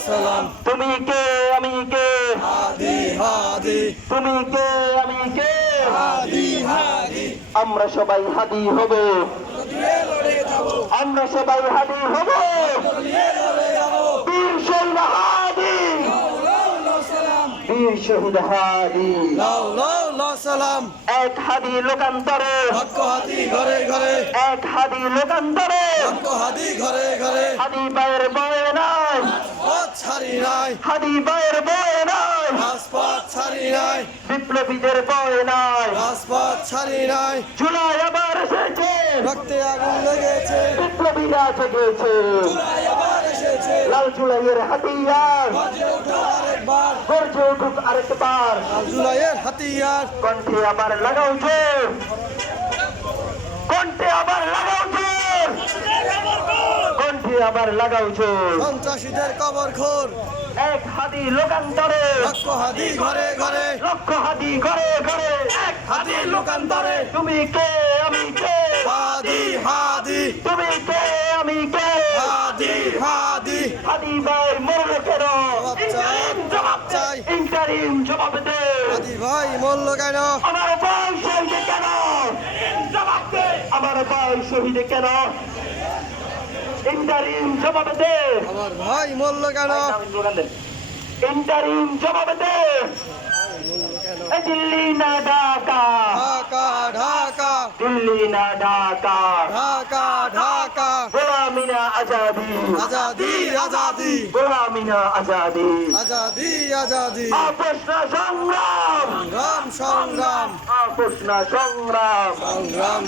সালাম তুমি কে আমি কে হাদি হাদি তুমি কে আমি কে হাদি হাদি আমরা সবাই হাদি হব দিয়ে লড়ে যাব আমরা সবাই হাদি হব দিয়ে লড়ে যাব বীর শহীদ হাদি সালাম বীর শহীদ হাদি সালাম এক হাদি লোকান্তরে হক হাদি ঘরে ঘরে এক হাদি লোকান্তরে হক হাদি ঘরে ঘরে হাদি বাইর বয় নাই পথ ছাড়ি নাই হাদি বাইর বয় নাই রাজপথ ছাড়ি নাই বিপ্লবীদের বয় নাই রাজপথ ছাড়ি নাই জুলাই আবার এসেছে রক্তে আগুন লেগেছে বিপ্লবীরা জেগেছে জুলাই আবার এসেছে লাল জুলাইয়ের হাতিয়ার বাজে উঠো আরেকবার গর্জে উঠুক আরেকবার জুলাইয়ের হাতিয়ার কণ্ঠে আবার লাগাও জোর কণ্ঠে আবার লাগাও জোর কণ্ঠে আবার লাগাও জোর সন্ত্রাসীদের কবর খোর এক হাদি লোকান্তরে লক্ষ হাদি ঘরে ঘরে লক্ষ হাদি ঘরে ঘরে এক হাদি লোকান্তরে তুমি কে আমি কে হাদি হাদি তুমি কে আমি কে হাদি হাদি হাদি ভাই মরল কেন জবাব চাই ইন্টারিম জবাব দে হাদি ভাই মূল্য কেন আমার ভাই শহীদ কেন জবাব দে আমার ভাই শহীদ কেন ইন্টারিম জবাব দে আমার ভাই মূল্য কেন ইন্টারিম জবাব দে এই দিল্লি না ঢাকা ঢাকা ঢাকা দিল্লি না ঢাকা ঢাকা ঢাকা গোলামি না আজাদি আজাদি আজাদি গোলামি না আজাদি আজাদি আজাদি আপোষ না সংগ্রাম সংগ্রাম সংগ্রাম আপোষ না সংগ্রাম সংগ্রাম